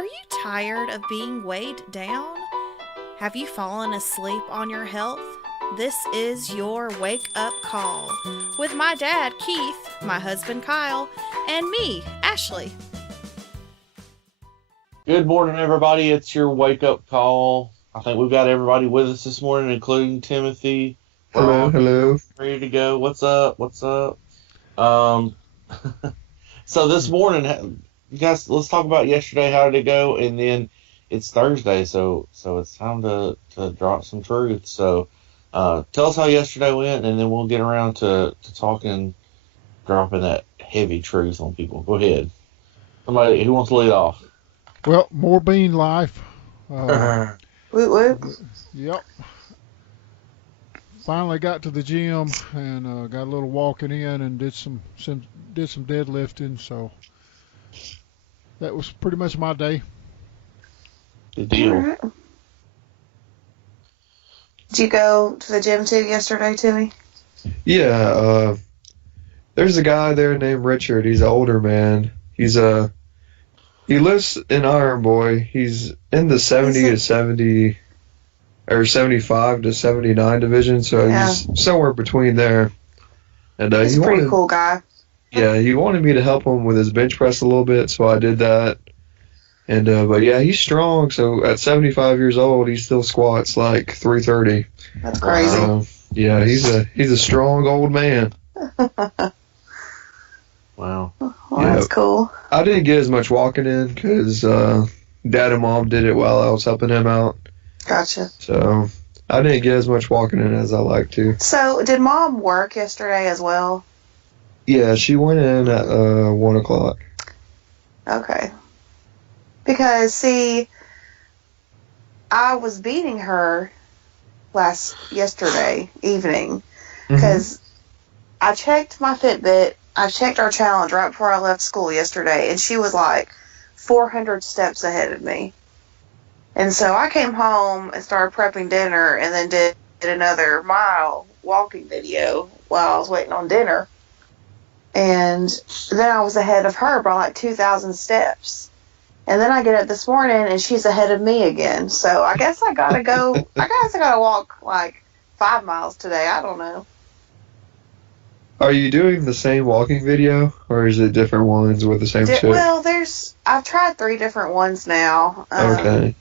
Are you tired of being weighed down? Have you fallen asleep on your health? This is your wake up call with my dad, Keith, my husband, Kyle, and me, Ashley. Good morning, everybody. It's your wake up call. I think we've got everybody with us this morning, including Timothy. We're Hello, all hello. ready to go. What's up? What's up? Um, so this morning, you guys, let's talk about yesterday. How did it go? And then it's Thursday, so it's time to drop some truth. So tell us how yesterday went, and then we'll get around to talking, dropping that heavy truth on people. Go ahead. Somebody who wants to lead off. Well, more bean life. Woot woot. Yep. Finally got to the gym and got a little walking in and did some deadlifting. So that was pretty much my day. Good deal. All right. Did you go to the gym too yesterday, Timmy? Yeah, there's a guy there named Richard. He's an older man. He lives in Iron Boy. He's in the 70 to 70 or 75 to 79 division, so he's somewhere between there. And He's a pretty cool guy. Yeah, he wanted me to help him with his bench press a little bit, so I did that. And but yeah, he's strong. So at 75 years old, he still squats like 330. That's crazy. Yeah, he's a strong old man. Wow. Well, that's cool. I didn't get as much walking in because Dad and Mom did it while I was helping him out. Gotcha. So I didn't get as much walking in as I like to. So did Mom work yesterday as well? Yeah, she went in at 1 o'clock. Okay. Because, see, I was beating her yesterday evening because I checked my Fitbit. I checked our challenge right before I left school yesterday, and she was like 400 steps ahead of me. And so I came home and started prepping dinner and then did another mile walking video while I was waiting on dinner. And then I was ahead of her by like 2,000 steps. And then I get up this morning and she's ahead of me again. So I guess I gotta go. I guess I gotta walk like 5 miles today. I don't know. Are you doing the same walking video, or is it different ones with the same chick? Well, I've tried 3 different ones now. Okay.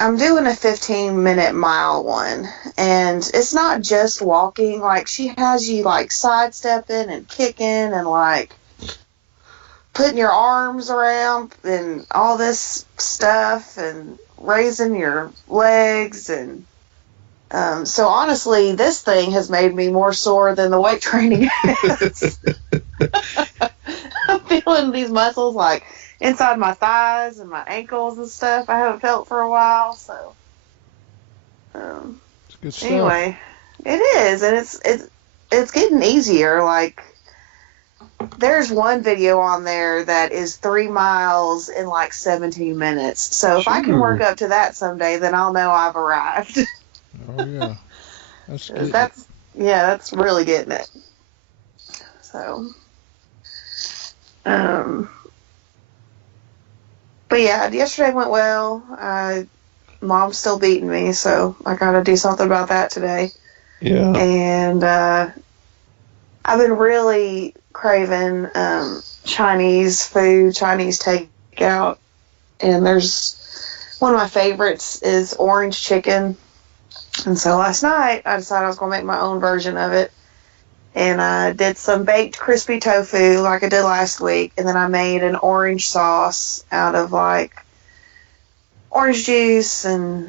I'm doing a 15-minute mile one, and it's not just walking. Like, she has you, like, sidestepping and kicking and, like, putting your arms around and all this stuff and raising your legs. And so, honestly, this thing has made me more sore than the weight training has. I'm feeling these muscles, like, inside my thighs and my ankles and stuff I haven't felt for a while. So It's good stuff. anyway, it is, and it's getting easier. Like, there's one video on there that is 3 miles in like 17 minutes. So if I can work up to that someday, then I'll know I've arrived. Oh yeah, that's good. That's really getting it. So but yeah, yesterday went well. Mom's still beating me, so I gotta do something about that today. Yeah. And I've been really craving Chinese food, Chinese takeout. And there's one of my favorites is orange chicken. And so last night I decided I was gonna make my own version of it. And I did some baked crispy tofu like I did last week. And then I made an orange sauce out of like orange juice and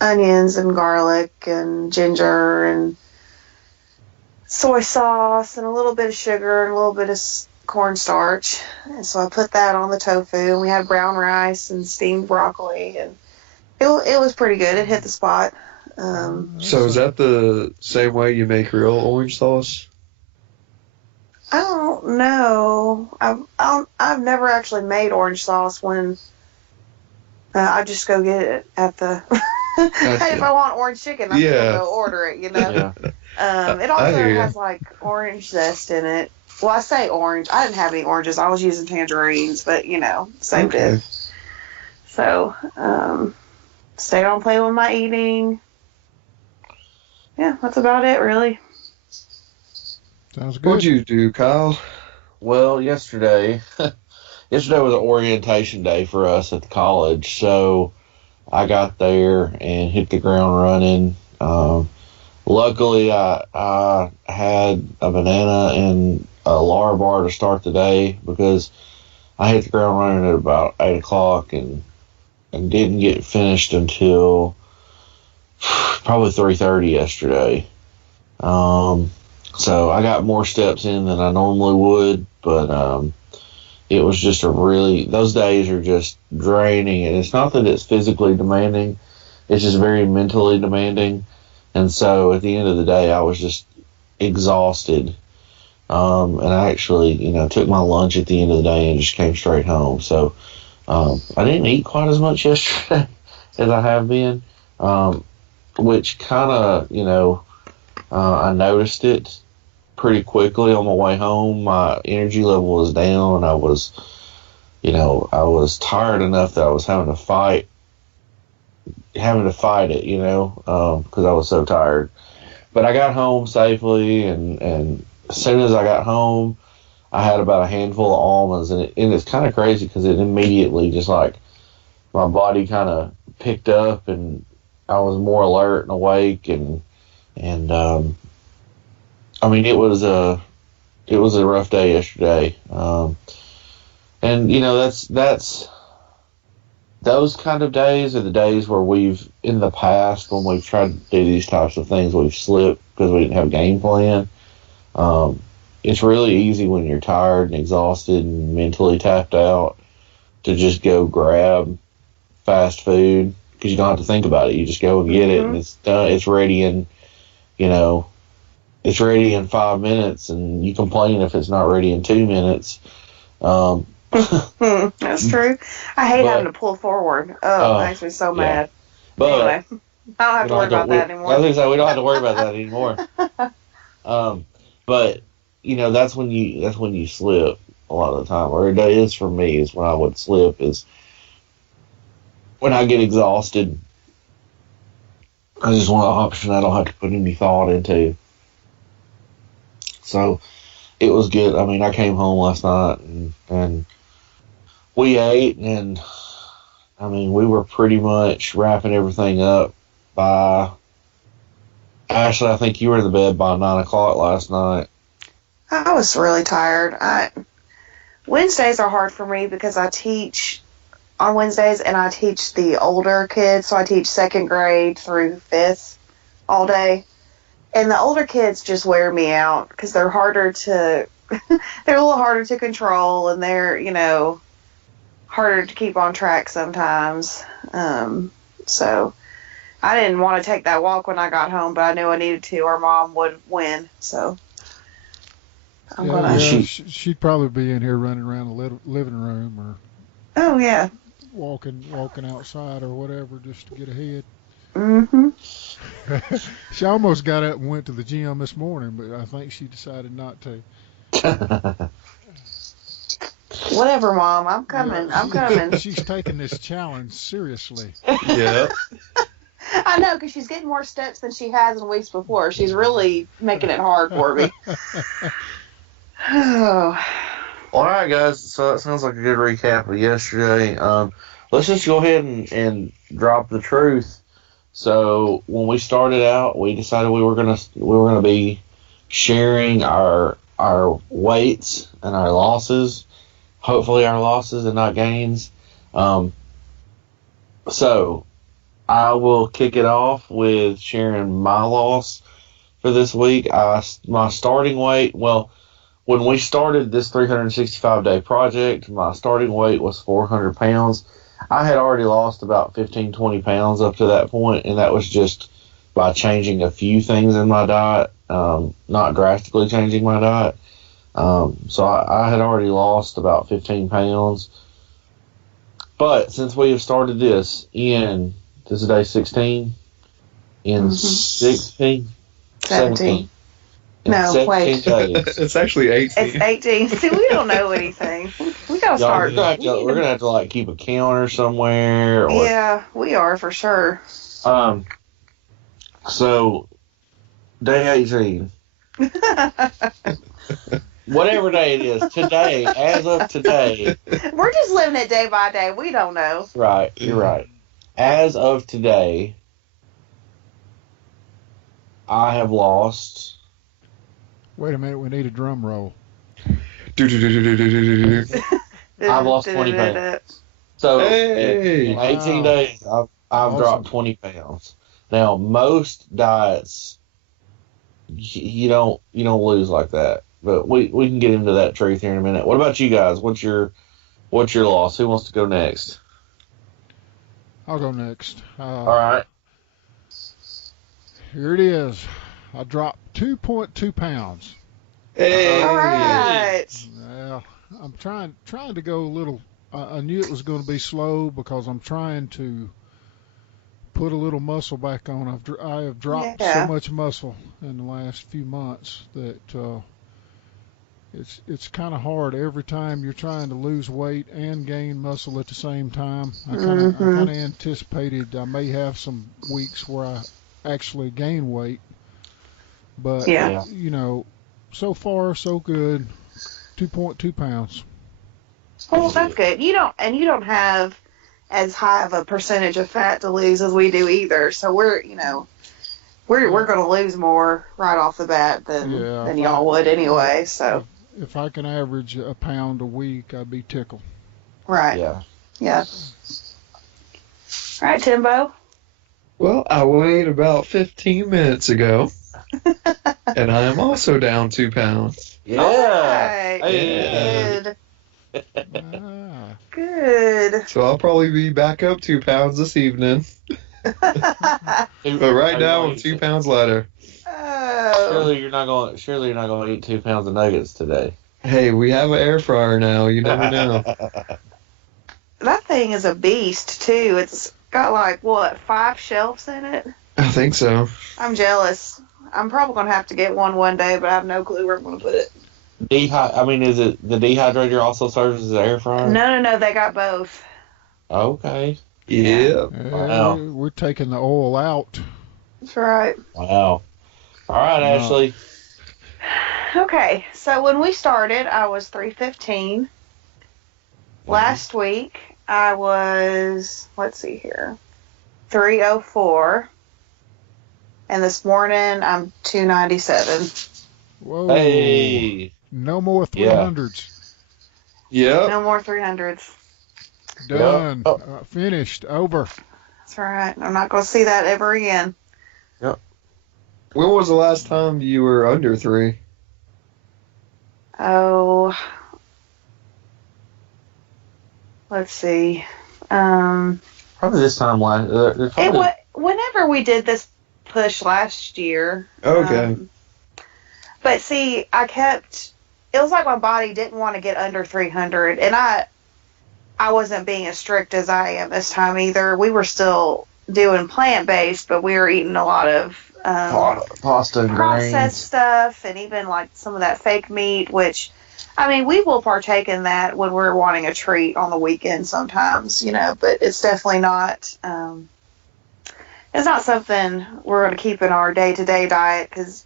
onions and garlic and ginger and soy sauce and a little bit of sugar and a little bit of cornstarch. And so I put that on the tofu, and we had brown rice and steamed broccoli, and it was pretty good. It hit the spot. So is that the same way you make real orange sauce? I don't know. I've never actually made orange sauce when I just go get it at the. Hey, if I want orange chicken, I'm gonna go order it. You know. Yeah. It also has like orange zest in it, Well, I say orange. I didn't have any oranges. I was using tangerines, but same Okay. dip. So, stayed on plan with my eating. Yeah, that's about it, really. Sounds What'd good. you do, Kyle? Well, yesterday was an orientation day for us at the college, so I got there and hit the ground running. Luckily, I had a banana and a Lara bar to start the day because I hit the ground running at about 8 o'clock and didn't get finished until probably 3:30 yesterday. So I got more steps in than I normally would, but it was just those days are just draining, and it's not that it's physically demanding, it's just very mentally demanding. And so at the end of the day, I was just exhausted. And I actually, took my lunch at the end of the day and just came straight home. So I didn't eat quite as much yesterday as I have been, which kind of, I noticed it pretty quickly on my way home. My energy level was down. I was tired enough that I was having to fight it, because I was so tired. But I got home safely, and as soon as I got home, I had about a handful of almonds, and it's kind of crazy because it immediately just like my body kind of picked up, and I was more alert and awake, and I mean it was a rough day yesterday, and that's those kind of days are the days where we've, in the past, when we've tried to do these types of things, we've slipped because we didn't have a game plan. It's really easy when you're tired and exhausted and mentally tapped out to just go grab fast food because you don't have to think about it. You just go and get it, and it's done. It's ready in 5 minutes, and you complain if it's not ready in 2 minutes. That's true. I hate having to pull forward. Oh, it makes me so mad. But Anyway, I don't have to worry about that I was anymore. going to say we don't have to worry about that anymore. But that's when you slip a lot of the time, or it is for me. Is when I would slip is when I get exhausted. I just want an option I don't have to put any thought into. So it was good. I mean, I came home last night and we ate, and I mean, we were pretty much wrapping everything up by. Ashley, I think you were in the bed by 9 o'clock last night. I was really tired. Wednesdays are hard for me because I teach on Wednesdays, and I teach the older kids, so I teach 2nd grade through 5th all day. And the older kids just wear me out because they're they're a little harder to control, and they're, harder to keep on track sometimes. So I didn't want to take that walk when I got home, but I knew I needed to, or Mom would win. So I'm gonna. She'd probably be in here running around the living room or Oh yeah. walking outside or whatever just to get ahead. Mhm. She almost got up and went to the gym this morning, but I think she decided not to. Whatever, Mom. I'm coming. Yeah, I'm coming. She's taking this challenge seriously. Yeah. I know, because she's getting more steps than she has in weeks before. She's really making it hard for me. Oh. All right, guys. So that sounds like a good recap of yesterday. Let's just go ahead and drop the truth. So when we started out, we decided we were gonna be sharing our weights and our losses. Hopefully, our losses and not gains. So I will kick it off with sharing my loss for this week. My starting weight. Well, when we started this 365-day project, my starting weight was 400 pounds. I had already lost about 15, 20 pounds up to that point, and that was just by changing a few things in my diet, not drastically changing my diet. So I had already lost about 15 pounds. But since we have started this is day 16, in 16? 17. In No, 17 wait. days. It's actually 18. It's 18. See, we don't know anything. We gotta Y'all, start. we're gonna have to like keep a counter somewhere. Or, Yeah, we are for sure. So, day 18. Whatever day it is, today, as of today, We're just living it day by day. We don't know. right, you're right. As of today, I have lost. Wait a minute, we need a drum roll. I've lost 20 pounds. So, Hey! in 18 Wow. days, I've Awesome. dropped 20 pounds. Now, most diets, you don't lose like that. But we can get into that truth here in a minute. What about you guys? What's your loss? Who wants to go next? I'll go next. All right. Here it is. I dropped 2.2 pounds. Hey! All right. Yeah, I'm trying to go a little. I knew it was going to be slow because I'm trying to put a little muscle back on. I have dropped Yeah. so much muscle in the last few months that it's kind of hard every time you're trying to lose weight and gain muscle at the same time. I kind of anticipated I may have some weeks where I actually gain weight, but Yeah. you know, so far so good. 2.2 pounds. Well, that's good. You don't have as high of a percentage of fat to lose as we do either. So we're going to lose more right off the bat than y'all would anyway. So If I can average a pound a week, I'd be tickled. right, Yeah. yeah. All right, Timbo. Well, I weighed about 15 minutes ago, and I am also down 2 pounds. Yeah. All right. Hey. Good. Ah, Good. So I'll probably be back up 2 pounds this evening. But right now I'm 2 pounds lighter. Oh. Surely you're not going to eat 2 pounds of nuggets today. Hey, we have an air fryer now. You never know. That thing is a beast too. It's got like 5 shelves in it. I think so. I'm jealous. I'm probably gonna have to get one day, but I have no clue where I'm gonna put it. Is it the dehydrator also serves as an air fryer? No. They got both. Okay. Yeah. Wow. We're taking the oil out. That's right. Wow. All right, Wow. Ashley. Okay, so when we started, I was 315. Last week, I was, let's see here, 304. And this morning, I'm 297. Whoa. Hey. No more Yeah. 300s. Yep. No more 300s. Done. Yep. Finished. Over. That's right. I'm not going to see that ever again. When was the last time you were under 3? Oh, let's see. Probably this time last. Whenever we did this push last year. Okay. But see, it was like my body didn't want to get under 300, and I wasn't being as strict as I am this time either. We were still doing plant-based, but we were eating a lot of pasta and processed grains. stuff, and even like some of that fake meat, which, I mean, we will partake in that when we're wanting a treat on the weekend sometimes, but it's definitely not, it's not something we're going to keep in our day-to-day diet, because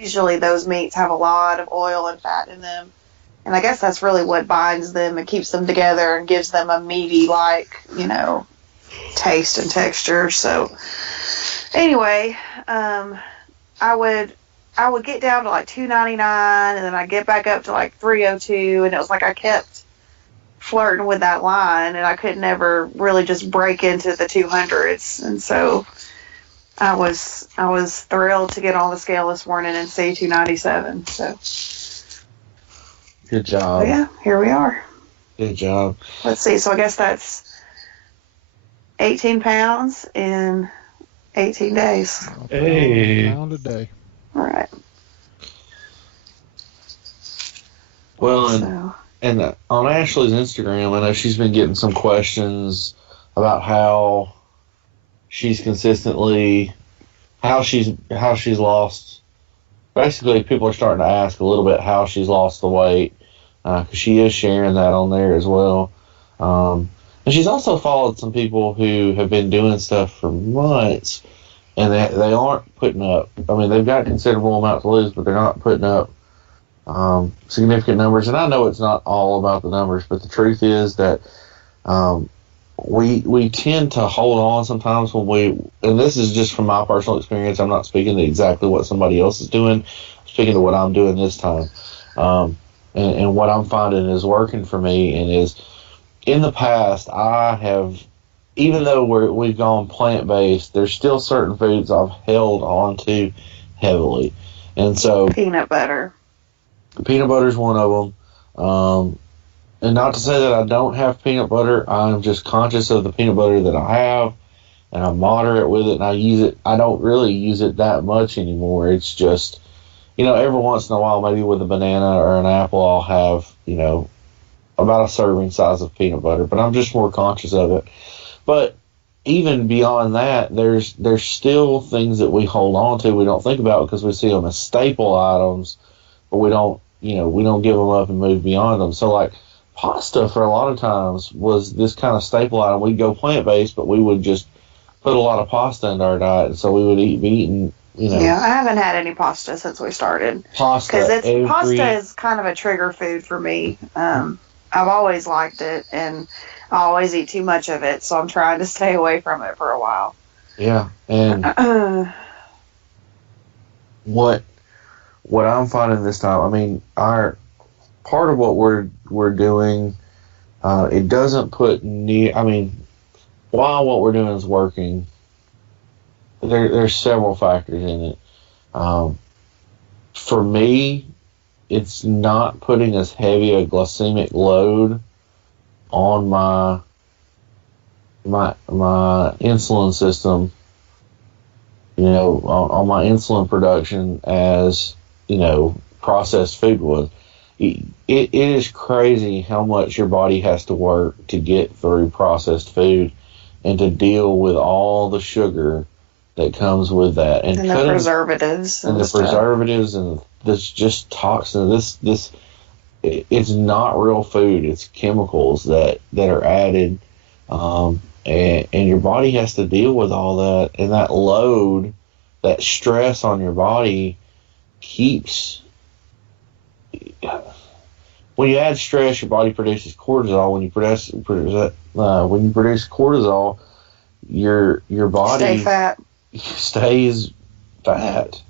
usually those meats have a lot of oil and fat in them. And I guess that's really what binds them and keeps them together and gives them a meaty, taste and texture. So anyway, I would get down to like 299, and then I'd get back up to like 302, and it was like I kept flirting with that line, and I could never really just break into the 200s. And so I was thrilled to get on the scale this morning and see 297. So Good job. yeah, here we are. Good job. Let's see. So I guess that's 18 pounds in 18 days. Hey. Pound a day. All right. Well, So and on Ashley's Instagram, I know she's been getting some questions about how she's lost basically people are starting to ask a little bit how she's lost the weight, because she is sharing that on there as well. And she's also followed some people who have been doing stuff for months, and they aren't putting up. I mean, they've got a considerable amount to lose, but they're not putting up significant numbers. And I know it's not all about the numbers, but the truth is that we tend to hold on sometimes and this is just from my personal experience. I'm not speaking to exactly what somebody else is doing. I'm speaking to what I'm doing this time. And what I'm finding is working for me, and is in the past, I have, even though we've gone plant-based, there's still certain foods I've held on to heavily. And so Peanut butter. peanut butter is one of them. And not to say that I don't have peanut butter. I'm just conscious of the peanut butter that I have, and I'm moderate with it, and I use it. I don't really use it that much anymore. It's just, every once in a while, maybe with a banana or an apple, I'll have, about a serving size of peanut butter, but I'm just more conscious of it. But even beyond that, there's still things that we hold on to, we don't think about because we see them as staple items, but we don't give them up and move beyond them. So like pasta for a lot of times was this kind of staple item. We'd go plant-based, but we would just put a lot of pasta into our diet, and so we would be eating, Yeah, I haven't had any pasta since we started. pasta. Because pasta is kind of a trigger food for me. I've always liked it, and I always eat too much of it, so I'm trying to stay away from it for a while. Yeah, and what I'm finding this time, I mean, our part of what we're doing, it doesn't put while what we're doing is working, there's several factors in it. For me, it's not putting as heavy a glycemic load on my insulin system, on my insulin production as, processed food would. It is crazy how much your body has to work to get through processed food and to deal with all the sugar that comes with that. And the preservatives. And the stuff. preservatives and this just toxin. It's not real food. It's chemicals that are added. And your body has to deal with all that. And that load, that stress on your body keeps... When you add stress, your body produces cortisol. When you produce cortisol, your body stays fat.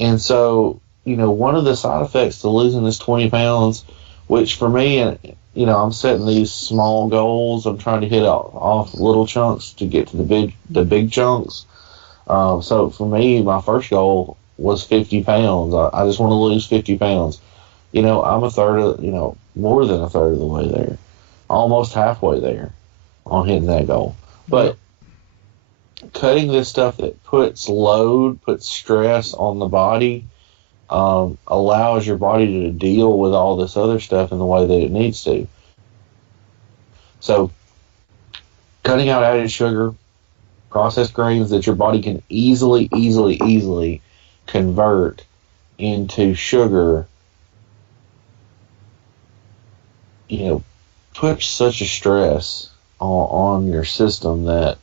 And so, one of the side effects to losing this 20 pounds, which for me, I'm setting these small goals. I'm trying to hit off little chunks to get to the big chunks. So for me, my first goal was 50 pounds. I just want to lose 50 pounds. I'm more than a third of the way there, almost halfway there on hitting that goal. But cutting this stuff that puts stress on the body, allows your body to deal with all this other stuff in the way that it needs to. So cutting out added sugar, processed grains that your body can easily convert into sugar, puts such a stress on your system that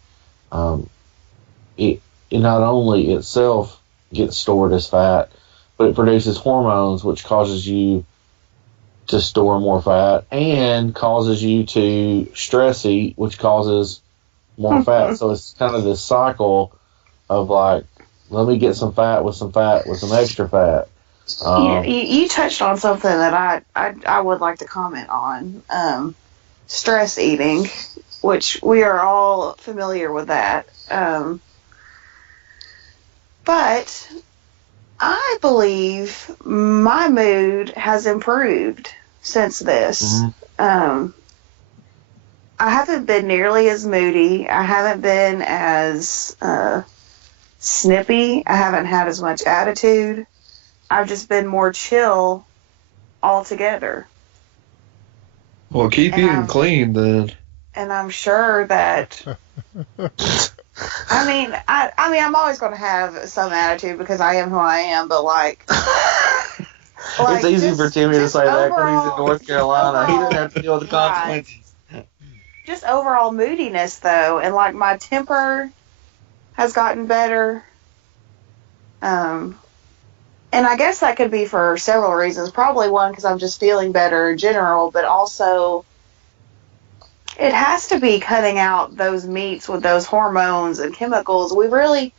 it not only itself gets stored as fat, but it produces hormones which causes you to store more fat and causes you to stress eat, which causes more fat. So it's kind of this cycle of like, let me get some fat with some extra fat. You touched on something that I would like to comment on. Stress eating, which we are all familiar with that. But I believe my mood has improved since this. Mm-hmm. I haven't been nearly as moody. I haven't been as snippy. I haven't had as much attitude. I've just been more chill altogether. Well, keep eating clean then. And I'm sure that I mean, I'm always going to have some attitude because I am who I am, but like it's easy for Timmy to say that because he's in North Carolina. He doesn't have to deal with the Right. consequences. Just overall moodiness, though, and like my temper has gotten better. And I guess that could be for several reasons. Probably one, because I'm just feeling better in general, but also it has to be cutting out those meats with those hormones and chemicals. We really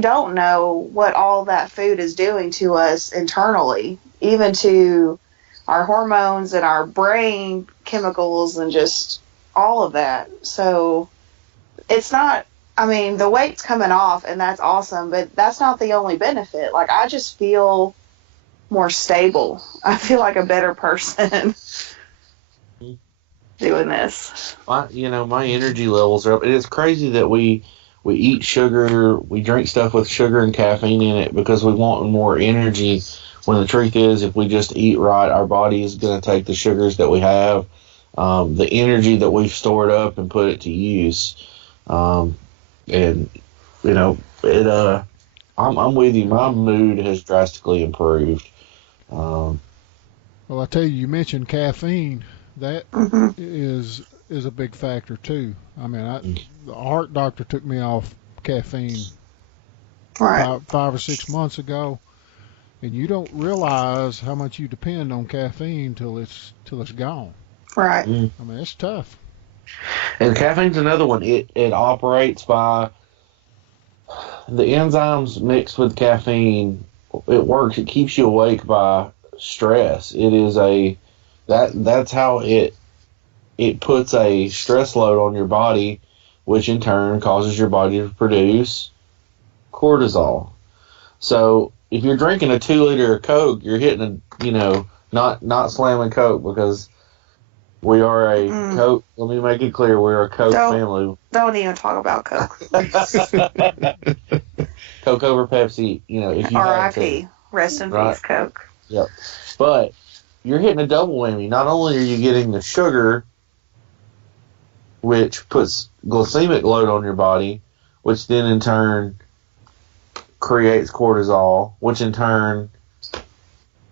don't know what all that food is doing to us internally, even to our hormones and our brain chemicals and just all of that. So it's not, I mean, the weight's coming off and that's awesome, but that's not the only benefit. Like, I just feel more stable. I feel like a better person doing this. My energy levels are up. It's crazy that we eat sugar, we drink stuff with sugar and caffeine in it because we want more energy, when the truth is, if we just eat right, our body is going to take the sugars that we have, the energy that we've stored up, and put it to use. And I'm with you. My mood has drastically improved. Well, I tell you, you mentioned caffeine. That is a big factor too. I mean, the heart doctor took me off caffeine Right. 5 or 6 months ago, and you don't realize how much you depend on caffeine till it's gone. Right. I mean, it's tough. And caffeine's another one. It operates by the enzymes mixed with caffeine. It works. It keeps you awake by stress. It is that's how it puts a stress load on your body, which in turn causes your body to produce cortisol. So if you're drinking a 2 liter of Coke, you're hitting not slamming Coke, because we are a Coke. Let me make it clear, we're a Coke family. Don't even talk about Coke. Coke over Pepsi, if you have to. R.I.P. Rest in Right. peace, Coke. Yep. But you're hitting a double whammy. Not only are you getting the sugar, which puts glycemic load on your body, which then in turn creates cortisol, which in turn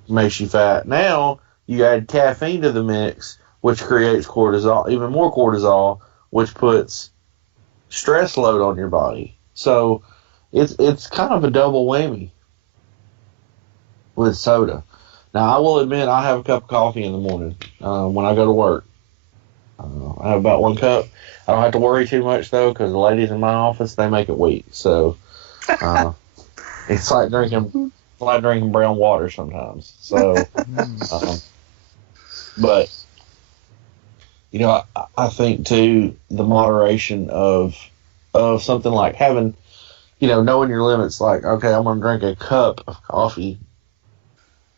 makes you fat. Now you add caffeine to the mix, which creates cortisol, even more cortisol, which puts stress load on your body. So it's kind of a double whammy with soda. Now, I will admit, I have a cup of coffee in the morning when I go to work. I have about 1 cup. I don't have to worry too much, though, because the ladies in my office, they make it weak. So it's like drinking brown water sometimes. So, but, I think, too, the moderation of something like having, knowing your limits, like, okay, I'm going to drink a cup of coffee.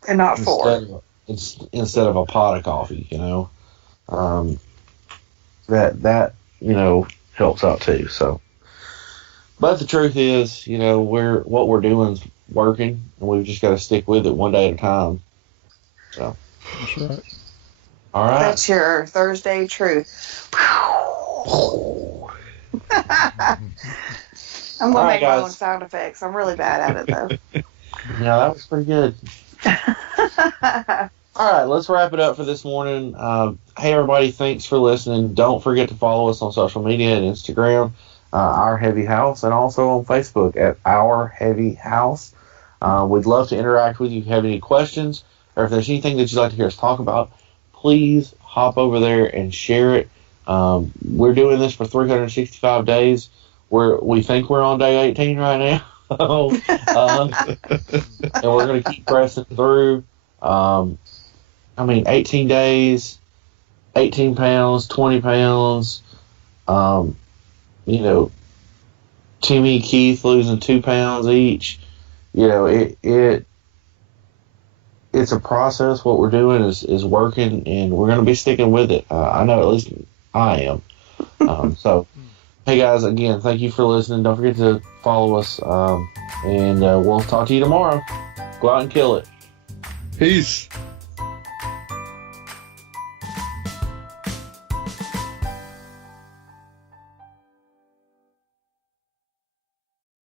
And not 4. Instead of a pot of coffee, that helps out too. So, but the truth is, what we're doing is working, and we've just got to stick with it one day at a time. So, That's right. all right. That's your Thursday truth. I'm going to make my own sound effects. I'm really bad at it, though. Yeah, that was pretty good. All right, let's wrap it up for this morning. Hey, everybody, thanks for listening. Don't forget to follow us on social media and Instagram, Our Heavy House, and also on Facebook at Our Heavy House. We'd love to interact with you. If you have any questions, or if there's anything that you'd like to hear us talk about, please hop over there and share it. We're doing this for 365 days. We think we're on day 18 right now. And we're going to keep pressing through. 18 days, 18 pounds, 20 pounds. Timmy, Keith losing 2 pounds each. It's a process. What we're doing is working, and we're going to be sticking with it. I know, at least I am. So, hey guys, again, thank you for listening. Don't forget to follow us, and we'll talk to you tomorrow. Go out and kill it. Peace.